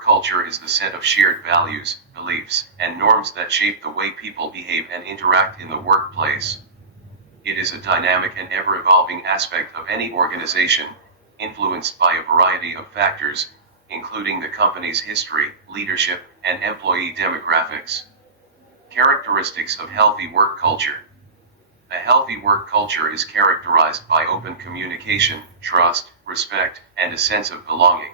work culture is the set of shared values, beliefs, and norms that shape the way people behave and interact in the workplace. It is a dynamic and ever-evolving aspect of any organization, influenced by a variety of factors, including the company's history, leadership, and employee demographics. Characteristics of healthy work culture. A healthy work culture is characterized by open communication, trust, respect, and a sense of belonging.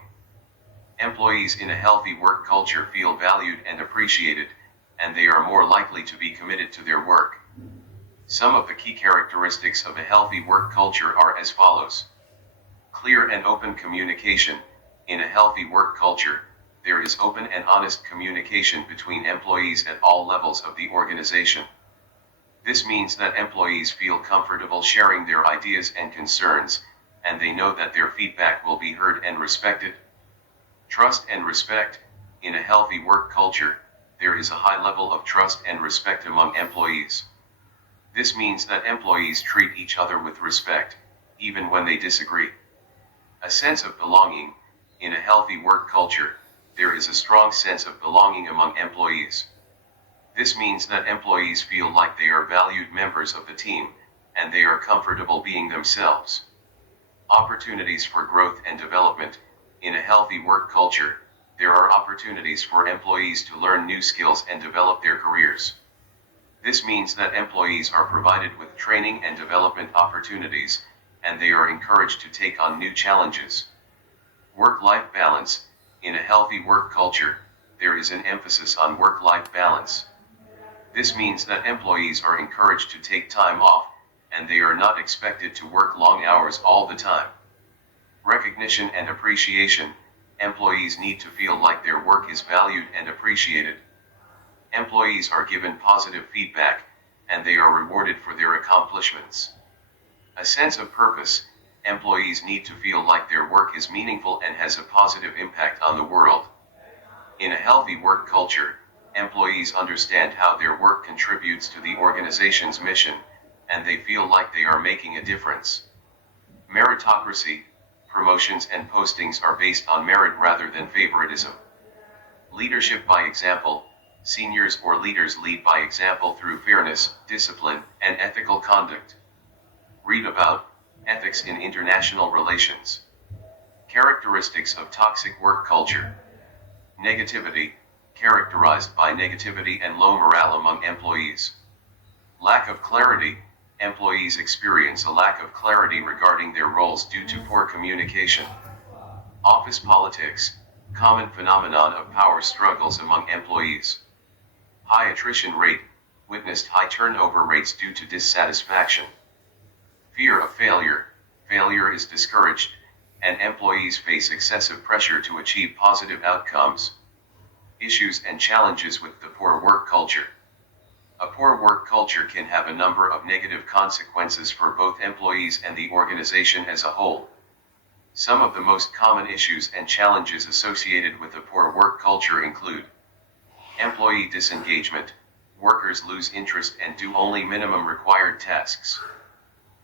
Employees in a healthy work culture feel valued and appreciated, and they are more likely to be committed to their work. Some of the key characteristics of a healthy work culture are as follows. Clear and open communication. In a healthy work culture, there is open and honest communication between employees at all levels of the organization. This means that employees feel comfortable sharing their ideas and concerns, and they know that their feedback will be heard and respected. Trust and respect. In a healthy work culture, there is a high level of trust and respect among employees. This means that employees treat each other with respect, even when they disagree. A sense of belonging. In a healthy work culture, there is a strong sense of belonging among employees. This means that employees feel like they are valued members of the team, and they are comfortable being themselves. Opportunities for growth and development. In a healthy work culture, there are opportunities for employees to learn new skills and develop their careers. This means that employees are provided with training and development opportunities, and they are encouraged to take on new challenges. Work-life balance. In a healthy work culture, there is an emphasis on work-life balance. This means that employees are encouraged to take time off, and they are not expected to work long hours all the time. Recognition and appreciation. Employees need to feel like their work is valued and appreciated. Employees are given positive feedback, and they are rewarded for their accomplishments. A sense of purpose. Employees need to feel like their work is meaningful and has a positive impact on the world. In a healthy work culture, employees understand how their work contributes to the organization's mission, and they feel like they are making a difference. Meritocracy. Promotions and postings are based on merit rather than favoritism. Leadership by example. Seniors or leaders lead by example through fairness, discipline, and ethical conduct. Read about ethics in international relations. Characteristics of toxic work culture. Negativity, characterized by negativity and low morale among employees. Lack of clarity. Employees experience a lack of clarity regarding their roles due to poor communication. Office politics, common phenomenon of power struggles among employees. High attrition rate, witnessed high turnover rates due to dissatisfaction. Fear of failure. Failure is discouraged, and employees face excessive pressure to achieve positive outcomes. Issues and challenges with the poor work culture. A poor work culture can have a number of negative consequences for both employees and the organization as a whole. Some of the most common issues and challenges associated with a poor work culture include employee disengagement. Workers lose interest and do only minimum required tasks.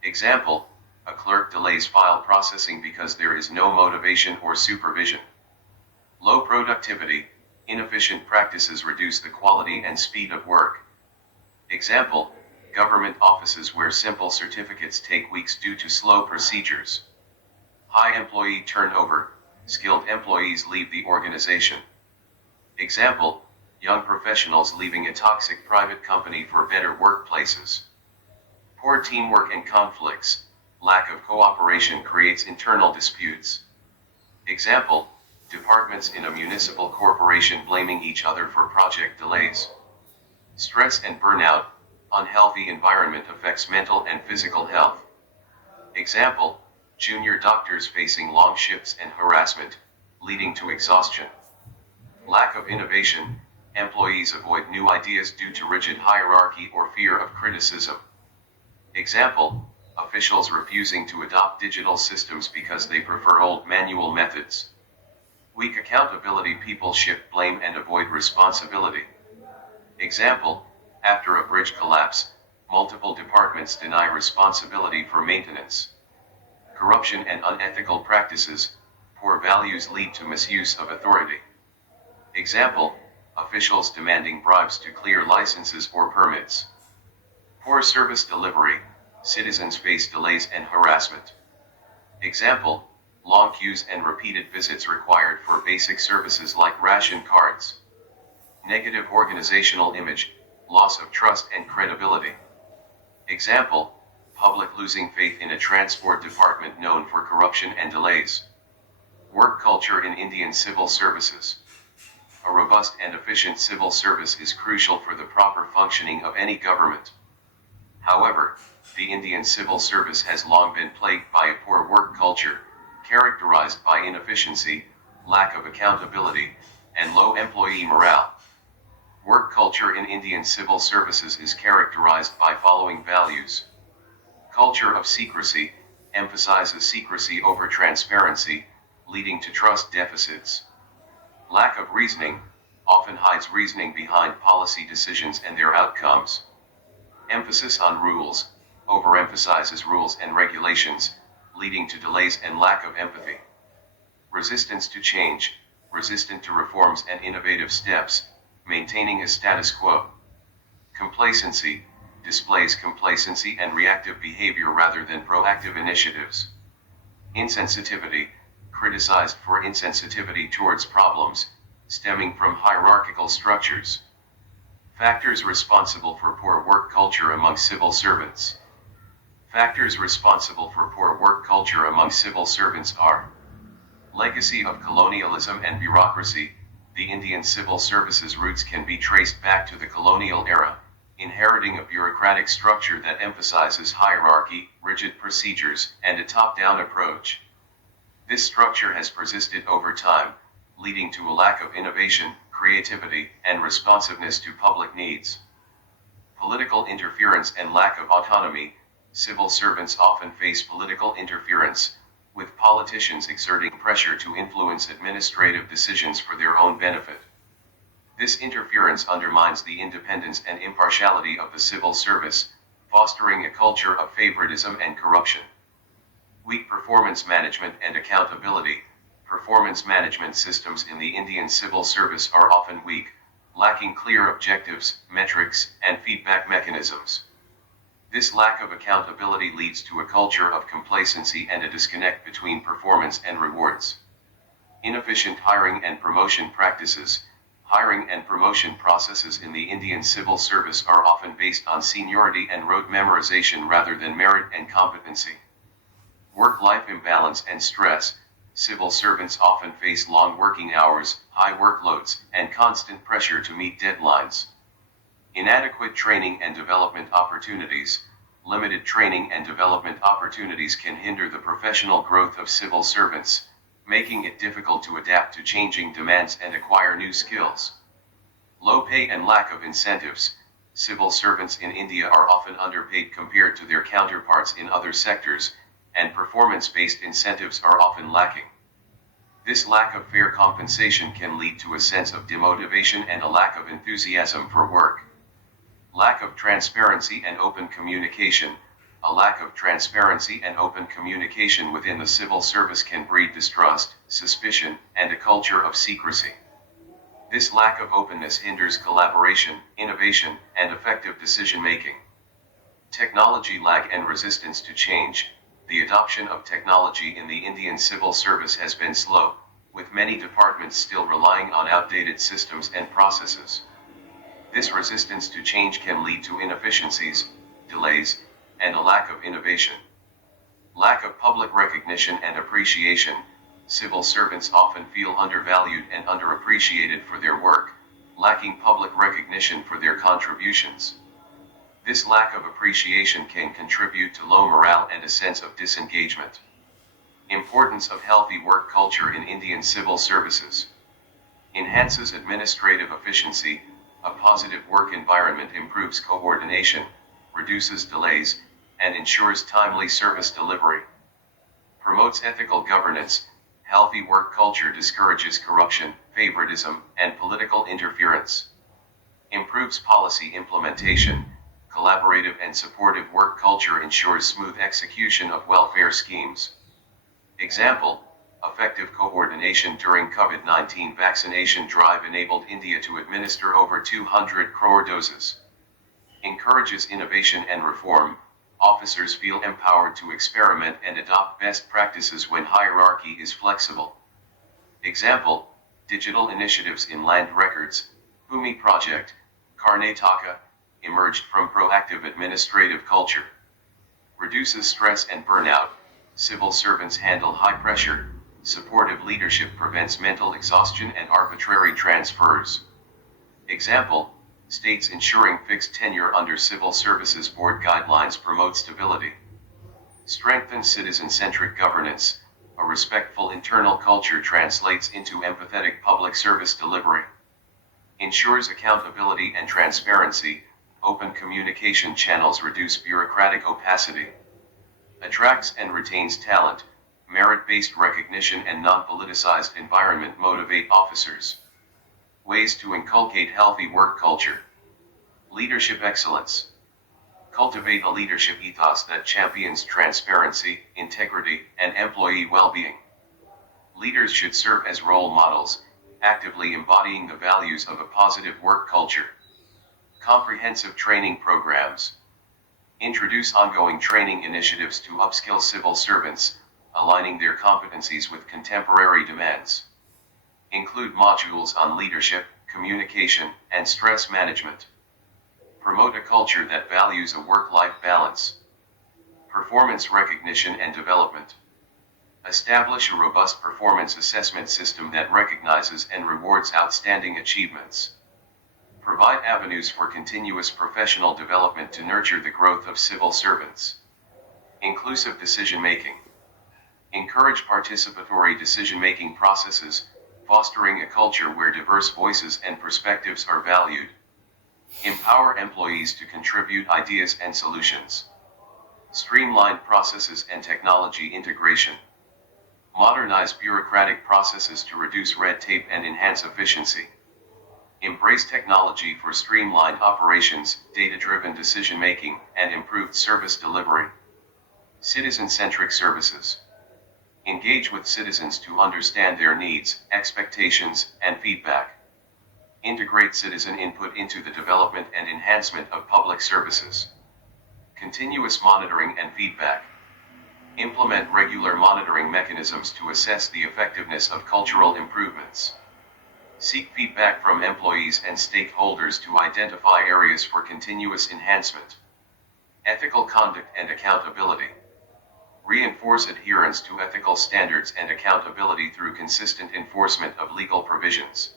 Example, a clerk delays file processing because there is no motivation or supervision. Low productivity. Inefficient practices reduce the quality and speed of work. Example, government offices where simple certificates take weeks due to slow procedures. High employee turnover. Skilled employees leave the organization. Example, young professionals leaving a toxic private company for better workplaces. Poor teamwork and conflicts. Lack of cooperation creates internal disputes. Example, departments in a municipal corporation blaming each other for project delays. Stress and burnout. Unhealthy environment affects mental and physical health. Example, junior doctors facing long shifts and harassment, leading to exhaustion. Lack of innovation. Employees avoid new ideas due to rigid hierarchy or fear of criticism. Example, officials refusing to adopt digital systems because they prefer old manual methods. Weak accountability. People shift blame and avoid responsibility. Example, after a bridge collapse, multiple departments deny responsibility for maintenance. Corruption and unethical practices. Poor values lead to misuse of authority. Example, officials demanding bribes to clear licenses or permits. Poor service delivery, citizens face delays and harassment. Example, long queues and repeated visits required for basic services like ration cards. Negative organizational image, loss of trust and credibility. Example, public losing faith in a transport department known for corruption and delays. Work culture in Indian civil services. A robust and efficient civil service is crucial for the proper functioning of any government. However, the Indian civil service has long been plagued by a poor work culture, characterized by inefficiency, lack of accountability, and low employee morale. Work culture in Indian civil services is characterized by following values. Culture of secrecy, emphasizes secrecy over transparency, leading to trust deficits. Lack of reasoning, often hides reasoning behind policy decisions and their outcomes. Emphasis on rules, overemphasizes rules and regulations, leading to delays and lack of empathy. Resistance to change, resistant to reforms and innovative steps, maintaining a status quo. Complacency, displays complacency and reactive behavior rather than proactive initiatives. Insensitivity, criticized for insensitivity towards problems, stemming from hierarchical structures. Factors responsible for poor work culture among civil servants. Factors responsible for poor work culture among civil servants are: legacy of colonialism and bureaucracy. The Indian civil services roots can be traced back to the colonial era, inheriting a bureaucratic structure that emphasizes hierarchy, rigid procedures, and a top-down approach. This structure has persisted over time, leading to a lack of innovation, creativity, and responsiveness to public needs. Political interference and lack of autonomy. Civil servants often face political interference, with politicians exerting pressure to influence administrative decisions for their own benefit. This interference undermines the independence and impartiality of the civil service, fostering a culture of favoritism and corruption. Weak performance management and accountability. Performance management systems in the Indian civil service are often weak, lacking clear objectives, metrics, and feedback mechanisms. This lack of accountability leads to a culture of complacency and a disconnect between performance and rewards. Inefficient hiring and promotion practices. Hiring and promotion processes in the Indian civil service are often based on seniority and rote memorization rather than merit and competency. Work-life imbalance and stress. Civil servants often face long working hours, high workloads, and constant pressure to meet deadlines. Inadequate training and development opportunities. Limited training and development opportunities can hinder the professional growth of civil servants, making it difficult to adapt to changing demands and acquire new skills. Low pay and lack of incentives. Civil servants in India are often underpaid compared to their counterparts in other sectors, and performance-based incentives are often lacking. This lack of fair compensation can lead to a sense of demotivation and a lack of enthusiasm for work. Lack of transparency and open communication. A lack of transparency and open communication within the civil service can breed distrust, suspicion, and a culture of secrecy. This lack of openness hinders collaboration, innovation, and effective decision-making. Technology lag and resistance to change. The adoption of technology in the Indian civil service has been slow, with many departments still relying on outdated systems and processes. This resistance to change can lead to inefficiencies, delays, and a lack of innovation. Lack of public recognition and appreciation. Civil servants often feel undervalued and underappreciated for their work, lacking public recognition for their contributions. This lack of appreciation can contribute to low morale and a sense of disengagement. Importance of healthy work culture in Indian civil services. Enhances administrative efficiency. A positive work environment improves coordination, reduces delays, and ensures timely service delivery. Promotes ethical governance. Healthy work culture discourages corruption, favoritism, and political interference. Improves policy implementation. Collaborative and supportive work culture ensures smooth execution of welfare schemes. Example, Effective coordination during COVID-19 vaccination drive enabled India to administer over 200 crore doses. Encourages innovation and reform. Officers feel empowered to experiment and adopt best practices when hierarchy is flexible. Example, digital initiatives in land records, Bhumi Project, Karnataka, emerged from proactive administrative culture. Reduces stress and burnout. Civil servants handle high pressure. Supportive leadership prevents mental exhaustion and arbitrary transfers. Example, states ensuring fixed tenure under Civil Services Board guidelines promote stability. Strengthen citizen-centric governance. A respectful internal culture translates into empathetic public service delivery. Ensures accountability and transparency. Open communication channels reduce bureaucratic opacity. Attracts and retains talent. Merit-based recognition and non-politicized environment motivate officers. Ways to inculcate healthy work culture. Leadership excellence. Cultivate a leadership ethos that champions transparency, integrity, and employee well-being. Leaders should serve as role models, actively embodying the values of a positive work culture. Comprehensive training programs. Introduce ongoing training initiatives to upskill civil servants, aligning their competencies with contemporary demands. Include modules on leadership, communication, and stress management. Promote a culture that values a work-life balance. Performance recognition and development. Establish a robust performance assessment system that recognizes and rewards outstanding achievements. Provide avenues for continuous professional development to nurture the growth of civil servants. Inclusive decision-making. Encourage participatory decision-making processes, fostering a culture where diverse voices and perspectives are valued. Empower employees to contribute ideas and solutions. Streamline processes and technology integration. Modernize bureaucratic processes to reduce red tape and enhance efficiency. Embrace technology for streamlined operations, data-driven decision-making, and improved service delivery. Citizen-centric services. Engage with citizens to understand their needs, expectations, and feedback. Integrate citizen input into the development and enhancement of public services. Continuous monitoring and feedback. Implement regular monitoring mechanisms to assess the effectiveness of cultural improvements. Seek feedback from employees and stakeholders to identify areas for continuous enhancement. Ethical conduct and accountability. Reinforce adherence to ethical standards and accountability through consistent enforcement of legal provisions.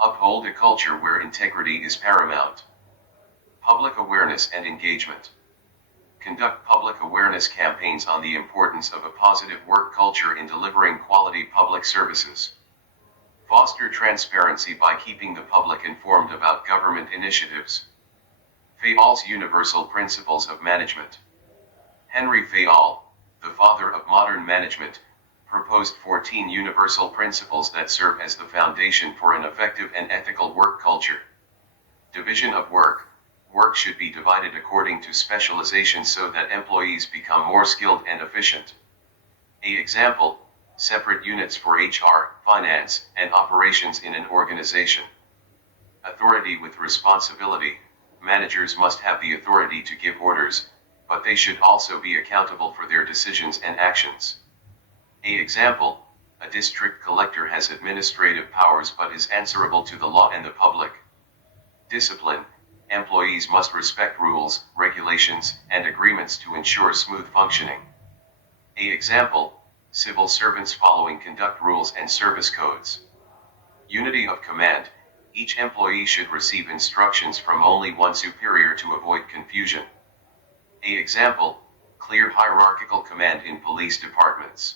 Uphold a culture where integrity is paramount. Public awareness and engagement. Conduct public awareness campaigns on the importance of a positive work culture in delivering quality public services. Foster transparency by keeping the public informed about government initiatives. Fayol's Universal Principles of Management. Henry Fayol, the father of modern management, proposed 14 universal principles that serve as the foundation for an effective and ethical work culture. Division of work. Work should be divided according to specialization so that employees become more skilled and efficient. A example, separate units for HR, finance, and operations in an organization. Authority with responsibility. Managers must have the authority to give orders, but they should also be accountable for their decisions and actions. A example, a district collector has administrative powers but is answerable to the law and the public. Discipline. Employees must respect rules, regulations, and agreements to ensure smooth functioning. A example, civil servants following conduct rules and service codes. Unity of command. Each employee should receive instructions from only one superior to avoid confusion. A example, clear hierarchical command in police departments.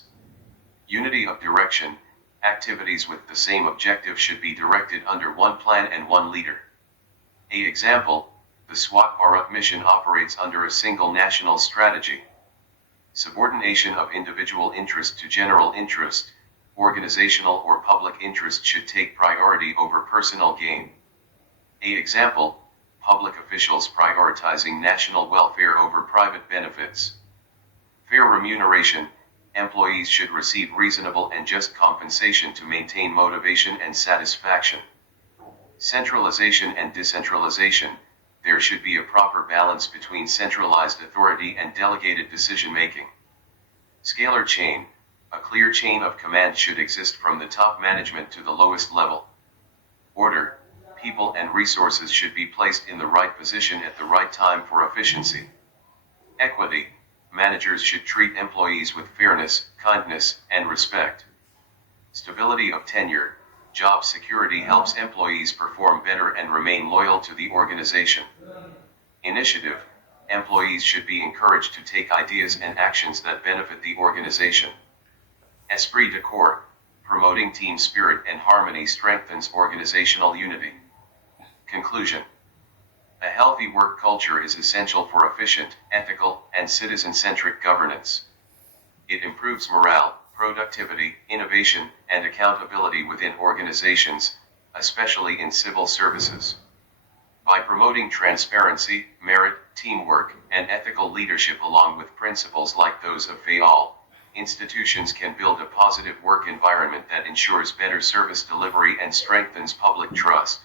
Unity of direction. Activities with the same objective should be directed under one plan and one leader. A example, the Swat Bharat mission operates under a single national strategy. Subordination of individual interest to general interest. Organizational or public interest should take priority over personal gain. A example, public officials prioritizing national welfare over private benefits. Fair remuneration. employees should receive reasonable and just compensation to maintain motivation and satisfaction. Centralization and decentralization, there should be a proper balance between centralized authority and delegated decision-making. Scalar chain, a clear chain of command should exist from the top management to the lowest level. Order, people and resources should be placed in the right position at the right time for efficiency. Equity, managers should treat employees with fairness, kindness, and respect. Stability of tenure, job security helps employees perform better and remain loyal to the organization. Initiative, employees should be encouraged to take ideas and actions that benefit the organization. Esprit de corps, promoting team spirit and harmony strengthens organizational unity. Conclusion. A healthy work culture is essential for efficient, ethical, and citizen-centric governance. It improves morale, productivity, innovation, and accountability within organizations, especially in civil services. By promoting transparency, merit, teamwork, and ethical leadership along with principles like those of Fayol, institutions can build a positive work environment that ensures better service delivery and strengthens public trust.